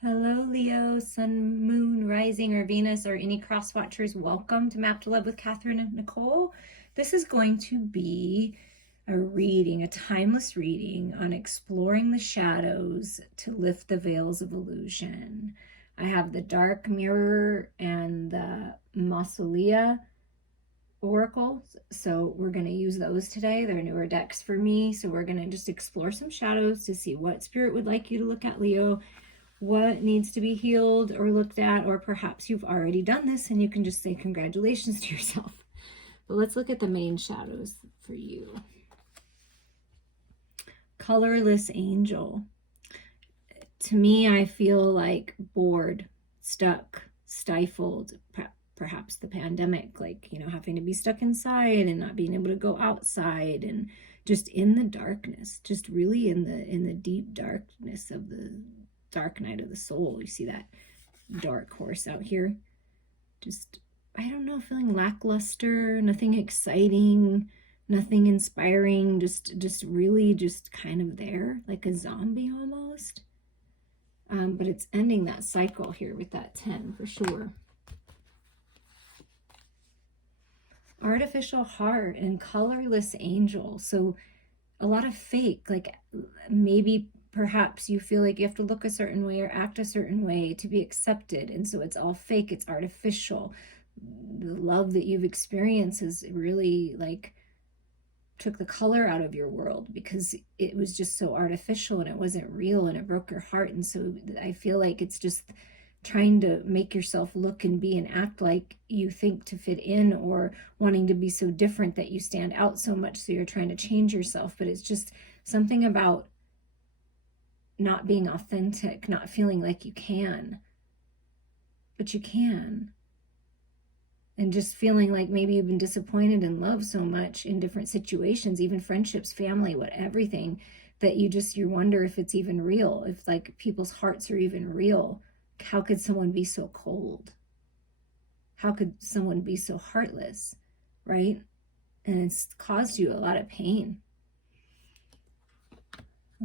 Hello, Leo, Sun, Moon, Rising, or Venus, or any cross watchers. Welcome to Map to Love with Katherine Nichole. This is going to be a reading, a timeless reading on exploring the shadows to lift the veils of illusion. I have the Dark Mirror and the Mausolea Oracle, so we're going to use those today. They're newer decks for me, so we're going to just explore some shadows to see what Spirit would like you to look at, Leo, what needs to be healed or looked at, or perhaps you've already done this and you can just say congratulations to yourself. But let's look at the main shadows for you. Colorless angel. To me, I feel like bored, stuck, stifled, perhaps the pandemic, like, having to be stuck inside and not being able to go outside and just in the darkness, just really in the deep darkness of the dark night of the soul. You see that dark horse out here? Just, I don't know, feeling lackluster, nothing exciting, nothing inspiring, just really just kind of there, like a zombie almost. But it's ending that cycle here with that 10 for sure. Artificial heart and colorless angel. So a lot of fake, like maybe perhaps you feel like you have to look a certain way or act a certain way to be accepted. And so it's all fake, it's artificial. The love that you've experienced is really like took the color out of your world because it was just so artificial and it wasn't real and it broke your heart. And so I feel like it's just trying to make yourself look and be and act like you think to fit in, or wanting to be so different that you stand out so much, so you're trying to change yourself. But it's just something about not being authentic, not feeling like you can, but you can. And just feeling like maybe you've been disappointed in love so much in different situations, even friendships, family, everything, that you wonder if it's even real, if like people's hearts are even real. How could someone be so cold? How could someone be so heartless, right? And it's caused you a lot of pain.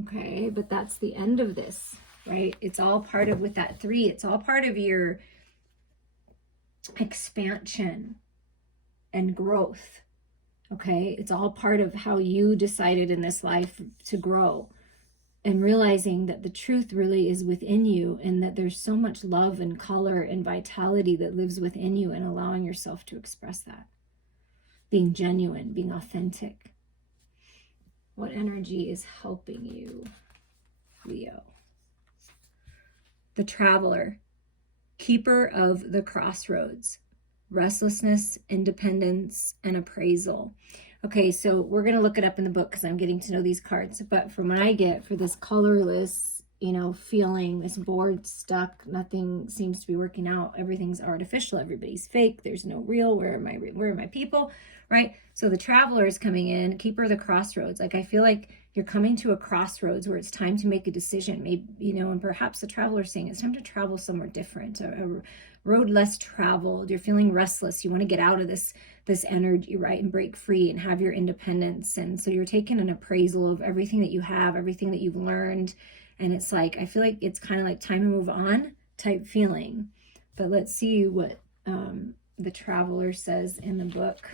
Okay, but that's the end of this, right? It's all part of, with that 3, it's all part of your expansion and growth. Okay, it's all part of how you decided in this life to grow, and realizing that the truth really is within you, and that there's so much love and color and vitality that lives within you, and allowing yourself to express that, being genuine, being authentic. What energy is helping you, Leo? The Traveler, keeper of the crossroads, restlessness, independence, and appraisal. Okay, so we're going to look it up in the book because I'm getting to know these cards. But from what I get for this colorless, feeling, this bored, stuck, nothing seems to be working out. Everything's artificial. Everybody's fake. There's no real. Where are my people? Right? So the Traveler is coming in, keeper of the crossroads. Like, I feel like you're coming to a crossroads where it's time to make a decision. Maybe, and perhaps the Traveler is saying it's time to travel somewhere different, a road less traveled. You're feeling restless. You want to get out of this energy, right, and break free and have your independence. And so you're taking an appraisal of everything that you have, everything that you've learned. And it's like, I feel like it's kind of like time to move on type feeling. But let's see what the Traveler says in the book.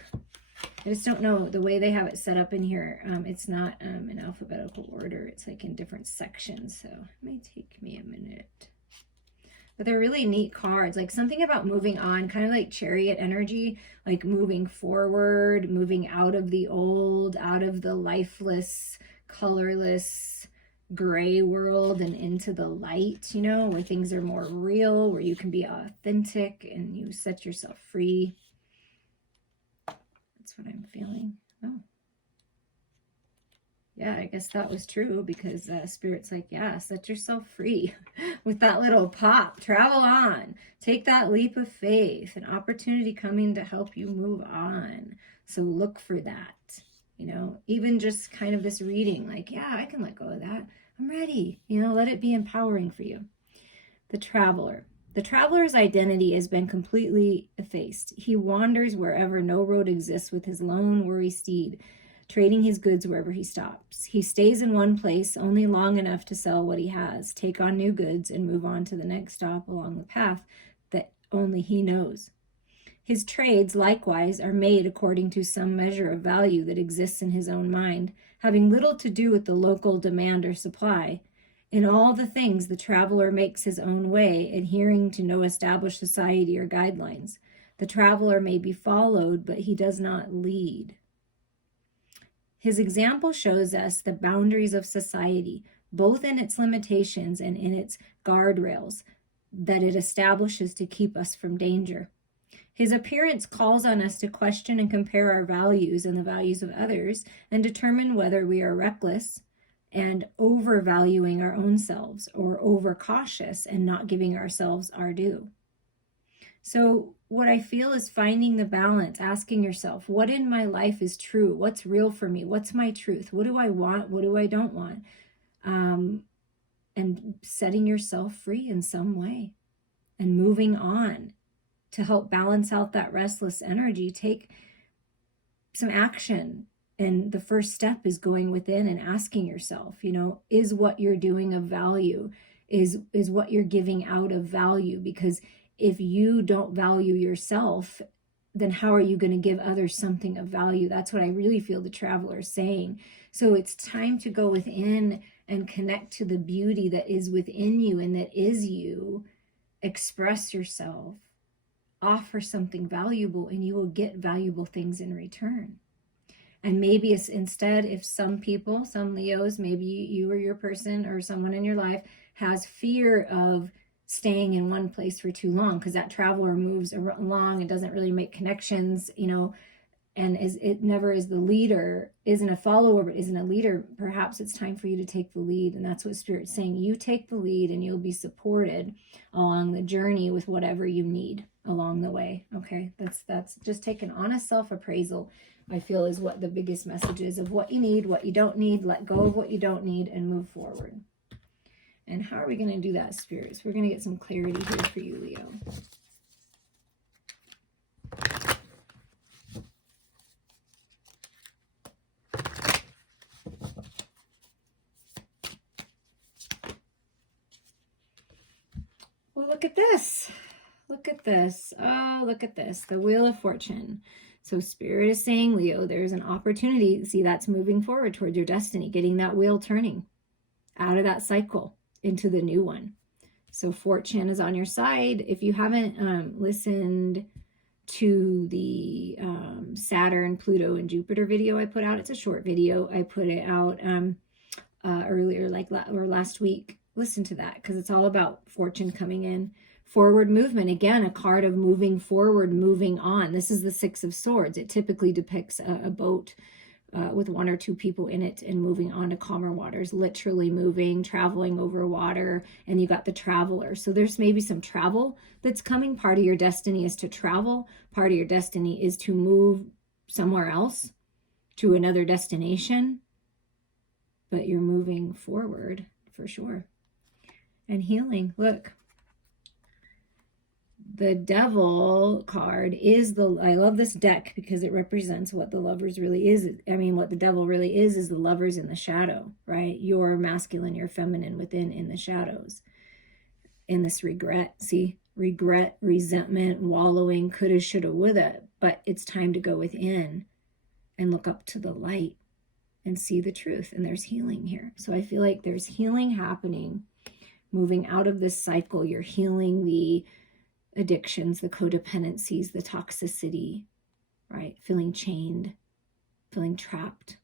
I just don't know the way they have it set up in here. It's not in alphabetical order. It's like in different sections. So it may take me a minute. But they're really neat cards, like something about moving on, kind of like Chariot energy, like moving forward, moving out of the old, out of the lifeless, colorless, gray world and into the light, where things are more real, where you can be authentic and you set yourself free. That's what I'm feeling. Oh. Yeah, I guess that was true, because Spirit's like, yeah, set yourself free with that little pop. Travel on. Take that leap of faith. An opportunity coming to help you move on. So look for that. Even just kind of this reading, like, yeah, I can let go of that. I'm ready. Let it be empowering for you. The Traveler. The Traveler's identity has been completely effaced. He wanders wherever no road exists with his lone, weary steed. trading his goods wherever he stops. He stays in one place only long enough to sell what he has, take on new goods, and move on to the next stop along the path that only he knows. His trades, likewise, are made according to some measure of value that exists in his own mind, having little to do with the local demand or supply. In all the things, the traveler makes his own way, adhering to no established society or guidelines. The traveler may be followed, but he does not lead. His example shows us the boundaries of society, both in its limitations and in its guardrails that it establishes to keep us from danger. His appearance calls on us to question and compare our values and the values of others and determine whether we are reckless and overvaluing our own selves or overcautious and not giving ourselves our due. So what I feel is finding the balance, asking yourself, what in my life is true? What's real for me? What's my truth? What do I want? What do I don't want? And setting yourself free in some way and moving on to help balance out that restless energy. Take some action. And the first step is going within and asking yourself, is what you're doing of value? Is what you're giving out of value? Because if you don't value yourself, then how are you going to give others something of value? That's what I really feel the traveler is saying. So it's time to go within and connect to the beauty that is within you and that is you. Express yourself, offer something valuable, and you will get valuable things in return. And maybe it's instead, if some people, some Leos, maybe you or your person or someone in your life has fear of staying in one place for too long because that traveler moves along and doesn't really make connections, and it never is the leader, isn't a follower, but isn't a leader. Perhaps it's time for you to take the lead. And that's what Spirit's saying. You take the lead and you'll be supported along the journey with whatever you need along the way. Okay, that's just take an honest self-appraisal, I feel, is what the biggest message is of what you need, what you don't need, let go of what you don't need and move forward. And how are we going to do that, spirits? We're going to get some clarity here for you, Leo. Well, look at this. Look at this. Oh, look at this. The Wheel of Fortune. So Spirit is saying, Leo, there's an opportunity. See, that's moving forward towards your destiny, getting that wheel turning out of that cycle into the new one. So Fortune is on your side. If you haven't listened to the Saturn, Pluto, and Jupiter video I put out, it's a short video. I put it out earlier, or last week. Listen to that because it's all about Fortune coming in. Forward movement, again, a card of moving forward, moving on. This is the Six of Swords. It typically depicts a boat with one or two people in it and moving on to calmer waters, literally moving, traveling over water, and you got the traveler. So there's maybe some travel that's coming. Part of your destiny is to travel. Part of your destiny is to move somewhere else to another destination, but you're moving forward for sure. And healing, look. The Devil card is I love this deck because it represents what the Lovers really is. I mean, what the Devil really is the Lovers in the shadow, right? Your masculine, your feminine within in the shadows. In this regret, see? Regret, resentment, wallowing, coulda, shoulda, woulda. But it's time to go within and look up to the light and see the truth. And there's healing here. So I feel like there's healing happening, moving out of this cycle. You're healing the addictions, the codependencies, the toxicity, right? Feeling chained, feeling trapped,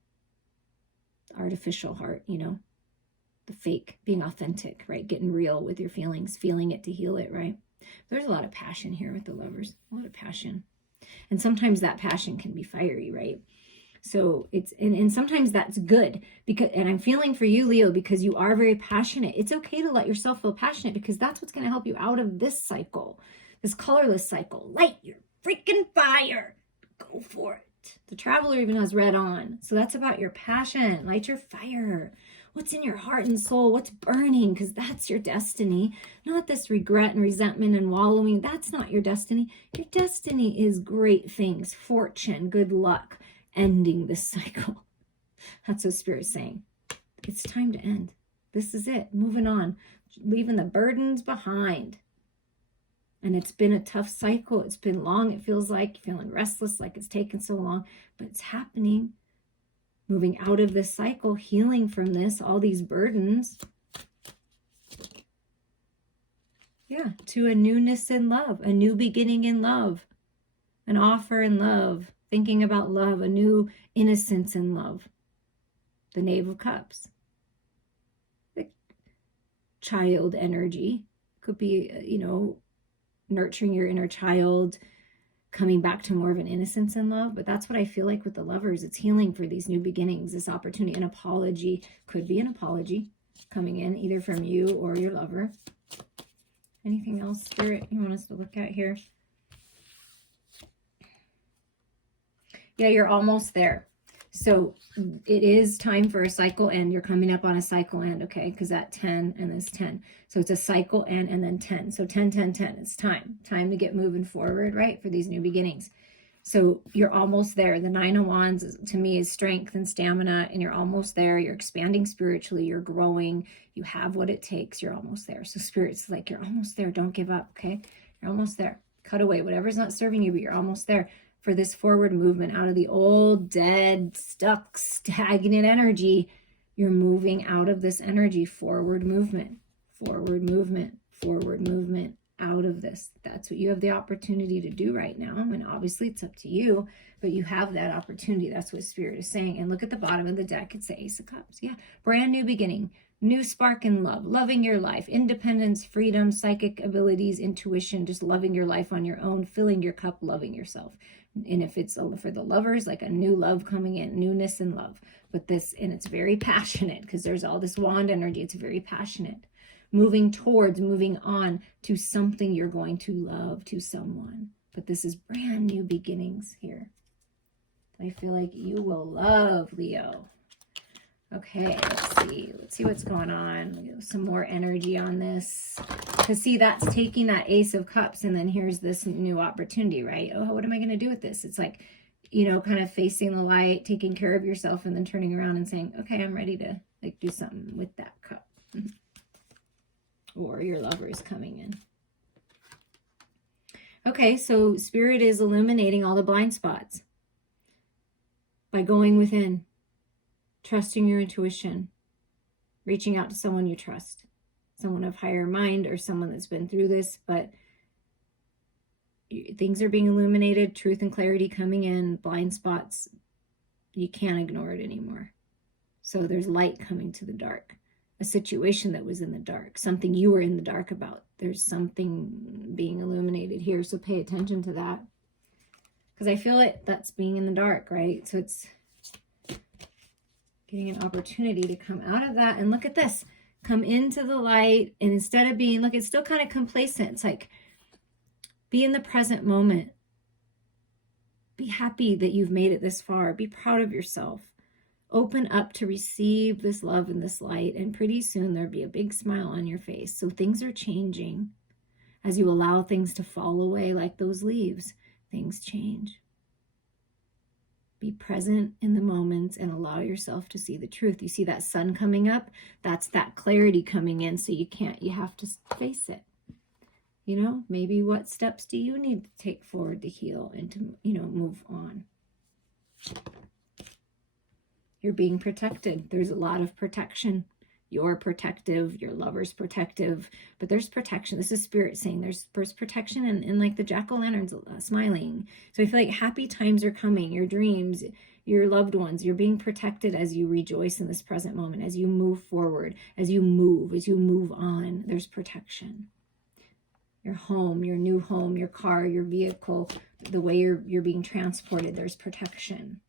artificial heart, the fake, being authentic, right? Getting real with your feelings, feeling it to heal it, right? There's a lot of passion here with the Lovers, a lot of passion. And sometimes that passion can be fiery, right? So it's, and sometimes that's good because, and I'm feeling for you, Leo, because you are very passionate. It's okay to let yourself feel passionate because that's what's going to help you out of this cycle, this colorless cycle. Light your freaking fire. Go for it. The Traveler even has red on. So that's about your passion. Light your fire. What's in your heart and soul? What's burning? Because that's your destiny. Not this regret and resentment and wallowing. That's not your destiny. Your destiny is great things. Fortune, good luck. Ending this cycle, That's what Spirit's saying. It's time to end. This is it. Moving on. Leaving the burdens behind. And it's been a tough cycle. It's been long. It feels like you're feeling restless, like it's taken so long. But it's happening. Moving out of this cycle, healing from this, all these burdens. Yeah, to a newness in love, a new beginning in love, an offer in love, thinking about love, a new innocence in love. The Knave of Cups. The child energy could be, nurturing your inner child, coming back to more of an innocence in love. But that's what I feel like with the Lovers. It's healing for these new beginnings, this opportunity. An apology could be an apology coming in, either from you or your lover. Anything else, Spirit, you want us to look at here? Yeah, you're almost there. So it is time for a cycle end. You're coming up on a cycle end, okay? Because that 10 and this 10. So it's a cycle end and then 10. So 10, 10, 10. It's time. Time to get moving forward, right? For these new beginnings. So you're almost there. The 9 of Wands to me is strength and stamina, and you're almost there. You're expanding spiritually. You're growing. You have what it takes. You're almost there. So Spirit's like, you're almost there. Don't give up, okay? You're almost there. Cut away whatever's not serving you, but you're almost there. For this forward movement out of the old, dead, stuck, stagnant energy, you're moving out of this energy. Forward movement, forward movement, forward movement out of this. That's what you have the opportunity to do right now. And obviously it's up to you, but you have that opportunity. That's what Spirit is saying. And look at the bottom of the deck. It's the Ace of Cups. Yeah. Brand new beginning, new spark in love, loving your life, independence, freedom, psychic abilities, intuition, just loving your life on your own, filling your cup, loving yourself. And if it's for the Lovers, like a new love coming in, newness in love. But this, and it's very passionate because there's all this wand energy. It's very passionate. Moving towards, moving on to something you're going to love, to someone. But this is brand new beginnings here. I feel like you will love, Leo. Okay, let's see what's going on. Some more energy on this. Because see, that's taking that Ace of Cups, and then here's this new opportunity, right? Oh, what am I going to do with this? It's like, kind of facing the light, taking care of yourself, and then turning around and saying, okay, I'm ready to do something with that cup. Or your lover is coming in. Okay, so Spirit is illuminating all the blind spots by going within. Trusting your intuition, reaching out to someone you trust, someone of higher mind or someone that's been through this, but things are being illuminated, truth and clarity coming in, blind spots, you can't ignore it anymore. So there's light coming to the dark, a situation that was in the dark, something you were in the dark about. There's something being illuminated here, so pay attention to that. Because I feel that's being in the dark, right? So it's getting an opportunity to come out of that. And look at this, come into the light. And instead of being, look, it's still kind of complacent. It's like, be in the present moment. Be happy that you've made it this far. Be proud of yourself. Open up to receive this love and this light. And pretty soon there'll be a big smile on your face. So things are changing. As you allow things to fall away like those leaves, things change. Be present in the moments and allow yourself to see the truth. You see that sun coming up? That's that clarity coming in. So you have to face it. Maybe what steps do you need to take forward to heal and to, move on? You're being protected. There's a lot of protection. You're protective, your lover's protective, but there's protection. This is Spirit saying there's protection and like the jack-o'-lanterns smiling. So I feel like happy times are coming, your dreams, your loved ones, you're being protected as you rejoice in this present moment, as you move forward, as you move on, there's protection. Your home, your new home, your car, your vehicle, the way you're being transported, there's protection.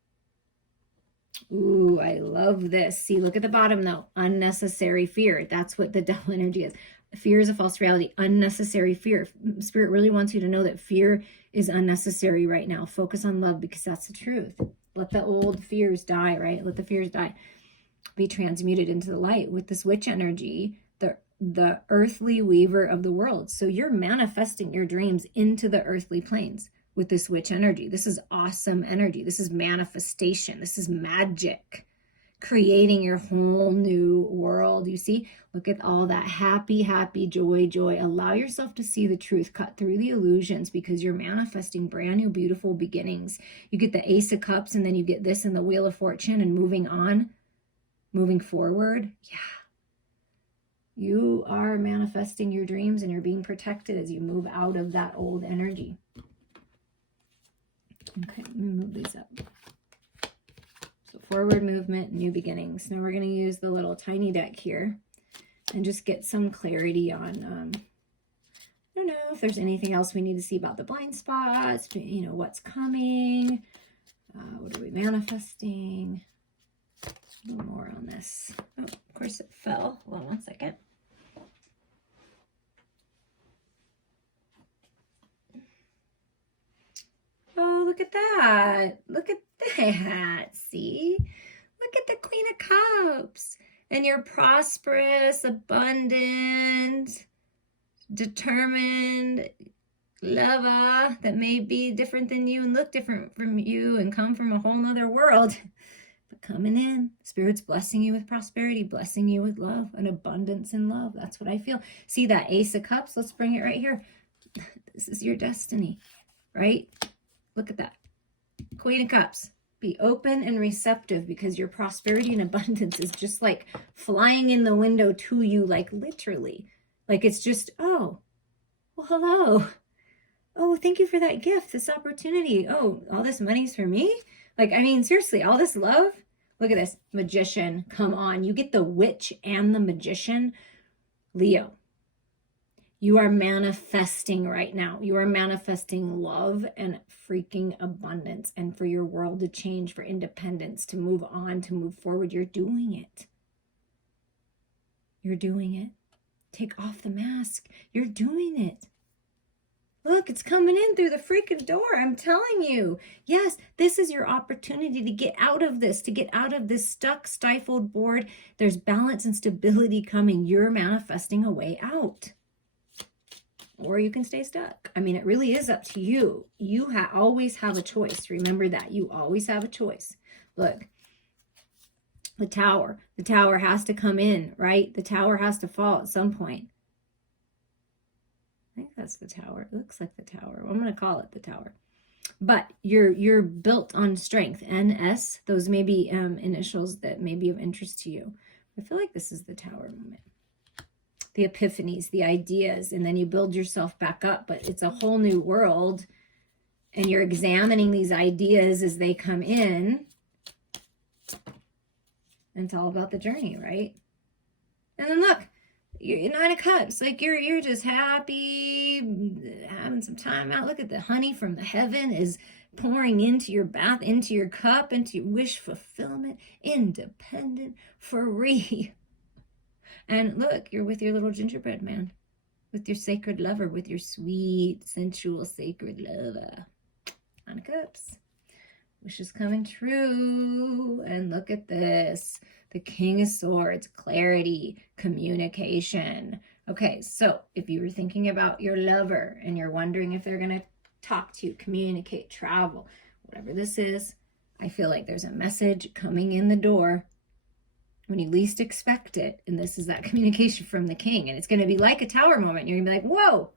Ooh, I love this. See, look at the bottom though. Unnecessary fear. That's what the devil energy is. Fear is a false reality. Unnecessary fear. Spirit really wants you to know that fear is unnecessary right now. Focus on love because that's the truth. Let the old fears die, right? Let the fears die. Be transmuted into the light with this witch energy, the earthly weaver of the world. So you're manifesting your dreams into the earthly planes with this witch energy. This is awesome energy. This is manifestation. This is magic. creating your whole new world. You see, look at all that happy, happy, joy, joy. Allow yourself to see the truth, cut through the illusions, because you're manifesting brand new, beautiful beginnings. You get the Ace of Cups, and then you get this in the Wheel of Fortune, and moving on, moving forward. Yeah. You are manifesting your dreams, and you're being protected as you move out of that old energy. Okay, let me move these up. So forward movement, new beginnings. Now we're going to use the little tiny deck here and just get some clarity on, I don't know if there's anything else we need to see about the blind spots, you know, what's coming, what are we manifesting, a little more on this. Oh, of course it fell. Hold on one second. Oh, look at that. Look at that. See? Look at the Queen of Cups. And you're prosperous, abundant, determined lover that may be different than you and look different from you and come from a whole nother world. But coming in, Spirit's blessing you with prosperity, blessing you with love and abundance and love. That's what I feel. See that Ace of Cups? Let's bring it right here. This is your destiny, right? Look at that. Queen of Cups. Be open and receptive, because your prosperity and abundance is just like flying in the window to you, like literally. Like it's just, oh, well, hello. Oh, thank you for that gift, this opportunity. Oh, all this money's for me? Like, I mean, seriously, all this love? Look at this. Magician. Come on. You get the Witch and the Magician. Leo. You are manifesting right now. You are manifesting love and freaking abundance, and for your world to change, for independence, to move on, to move forward. You're doing it. You're doing it. Take off the mask. You're doing it. Look, it's coming in through the freaking door. I'm telling you. Yes, this is your opportunity to get out of this, to get out of this stuck, stifled, bored. There's balance and stability coming. You're manifesting a way out. Or you can stay stuck. I mean, it really is up to you. You always have a choice. Remember that. You always have a choice. Look, the tower. The tower has to come in, right? The tower has to fall at some point. I think that's the tower. It looks like the tower. Well, I'm going to call it the tower. But you're built on strength. NS, those may be initials that may be of interest to you. I feel like this is the tower moment. The epiphanies, the ideas, and then you build yourself back up, but it's a whole new world, and you're examining these ideas as they come in. And it's all about the journey, right? And then look, you're Nine of Cups, like you're just happy, having some time out. Look at the honey from the heaven is pouring into your bath, into your cup, into your wish fulfillment, independent, free. And look, you're with your little gingerbread man, with your sacred lover, with your sweet, sensual, sacred lover. Nine of Cups. Wishes coming true. And look at this. The King of Swords, clarity, communication. Okay, so if you were thinking about your lover and you're wondering if they're going to talk to you, communicate, travel, whatever this is, I feel like there's a message coming in the door when you least expect it. And this is that communication from the King. And it's going to be like a tower moment. You're going to be like, whoa,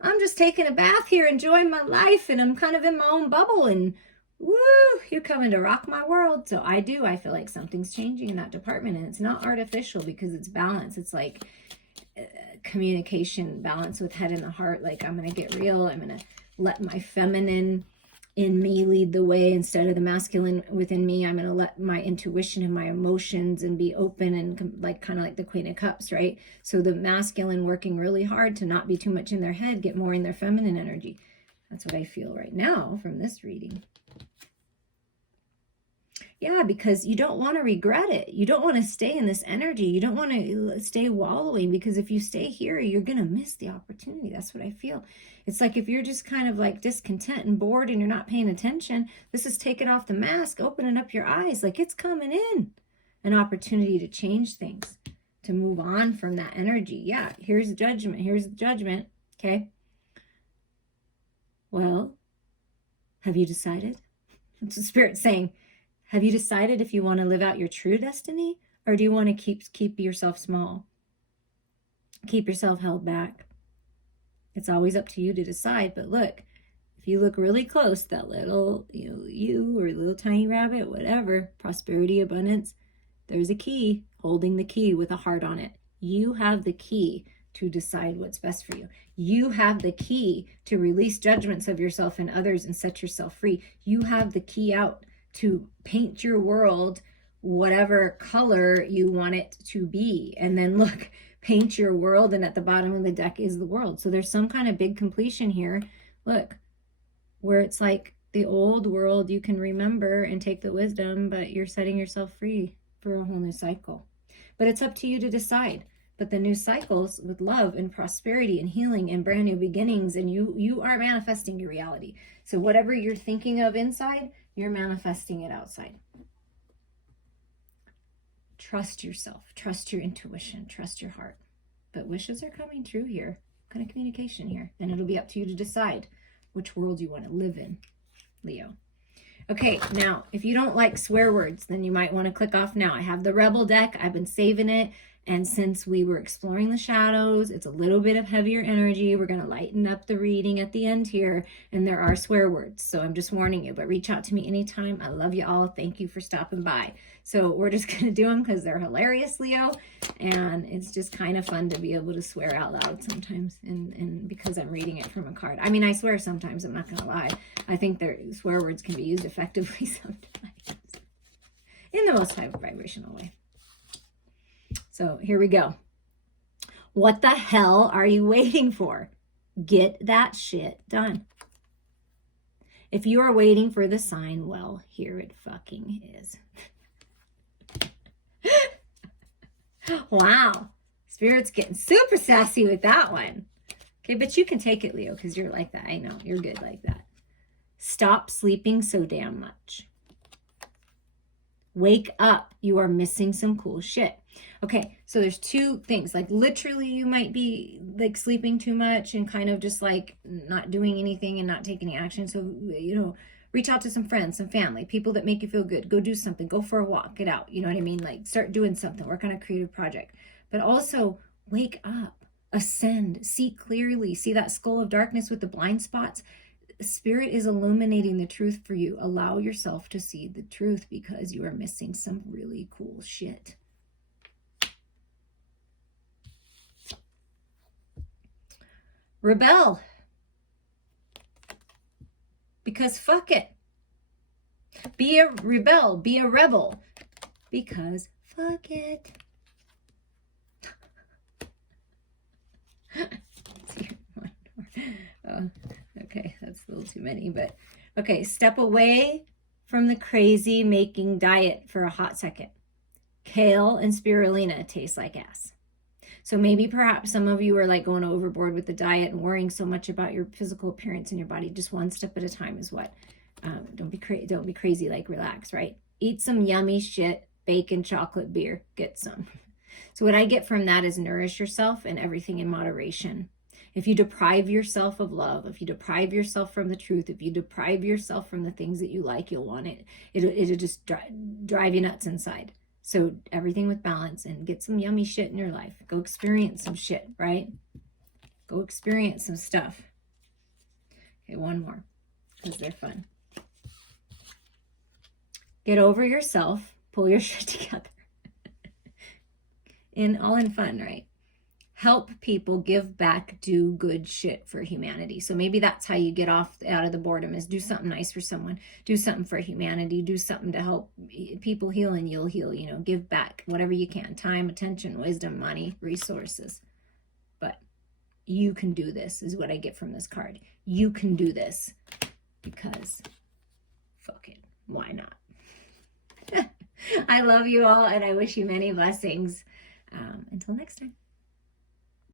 I'm just taking a bath here, enjoying my life. And I'm kind of in my own bubble. And woo, you're coming to rock my world. So I feel like something's changing in that department. And it's not artificial, because it's balance. It's like communication, balance with head and the heart. Like, I'm going to get real. I'm going to let my feminine in me lead the way instead of the masculine within me. I'm going to let my intuition and my emotions and be open and like kind of like the Queen of Cups, right? So the masculine working really hard to not be too much in their head, get more in their feminine energy. That's what I feel right now from this reading. Yeah, because you don't want to regret it. You don't want to stay in this energy. You don't want to stay wallowing, because if you stay here, you're going to miss the opportunity. That's what I feel. It's like if you're just kind of like discontent and bored and you're not paying attention, this is taking off the mask, opening up your eyes. Like, it's coming in. An opportunity to change things, to move on from that energy. Yeah, here's judgment. Here's the judgment. Okay. Well, have you decided? It's the Spirit saying, Have you decided if you want to live out your true destiny, or do you want to keep yourself small? Keep yourself held back? It's always up to you to decide. But look, if you look really close, that little, you or little tiny rabbit, whatever, prosperity, abundance, there's a key, holding the key with a heart on it. You have the key to decide what's best for you. You have the key to release judgments of yourself and others and set yourself free. You have the key out to paint your world whatever color you want it to be. And then look, paint your world, and at the bottom of the deck is the world. So there's some kind of big completion here. Look, where it's like the old world you can remember and take the wisdom, but you're setting yourself free for a whole new cycle. But it's up to you to decide. But the new cycles with love and prosperity and healing and brand new beginnings, and you are manifesting your reality. So whatever you're thinking of inside, you're manifesting it outside. Trust yourself, trust your intuition, trust your heart. But wishes are coming true here. Kind of communication here. And it'll be up to you to decide which world you want to live in, Leo. Okay, now, if you don't like swear words, then you might want to click off now. I have the Rebel deck. I've been saving it. And since we were exploring the shadows, it's a little bit of heavier energy. We're going to lighten up the reading at the end here. And there are swear words. So I'm just warning you. But reach out to me anytime. I love you all. Thank you for stopping by. So we're just going to do them because they're hilarious, Leo. And it's just kind of fun to be able to swear out loud sometimes. And because I'm reading it from a card. I mean, I swear sometimes. I'm not going to lie. I think their swear words can be used effectively sometimes. In the most high vibrational way. So here we go. What the hell are you waiting for? Get that shit done. If you are waiting for the sign, well, here it fucking is. Wow. Spirit's getting super sassy with that one. Okay, but you can take it, Leo, because you're like that. I know, you're good like that. Stop sleeping so damn much. Wake up. You are missing some cool shit. Okay, so there's two things. Like literally you might be like sleeping too much and kind of just like not doing anything and not taking any action. So, reach out to some friends, some family, people that make you feel good. Go do something. Go for a walk. Get out. You know what I mean? Like start doing something. Work on a creative project. But also wake up. Ascend. See clearly. See that skull of darkness with the blind spots? Spirit is illuminating the truth for you. Allow yourself to see the truth because you are missing some really cool shit. Rebel. Because fuck it. Be a rebel. Be a rebel. Because fuck it. Oh, okay, that's a little too many, but okay, step away from the crazy making diet for a hot second. Kale and spirulina taste like ass. So maybe perhaps some of you are like going overboard with the diet and worrying so much about your physical appearance in your body. Just one step at a time is what. Don't be crazy, like relax, right? Eat some yummy shit, bacon, chocolate, beer, get some. So what I get from that is nourish yourself and everything in moderation. If you deprive yourself of love, if you deprive yourself from the truth, if you deprive yourself from the things that you like, you'll want it. It'll just drive you nuts inside. So everything with balance and get some yummy shit in your life. Go experience some shit, right? Go experience some stuff. Okay, one more because they're fun. Get over yourself. Pull your shit together. All in fun, right? Help people, give back, do good shit for humanity. So maybe that's how you get out of the boredom, is do something nice for someone, do something for humanity, do something to help people heal and you'll heal, give back whatever you can, time, attention, wisdom, money, resources. But you can do this is what I get from this card. You can do this because fuck it. Why not? I love you all and I wish you many blessings. Until next time.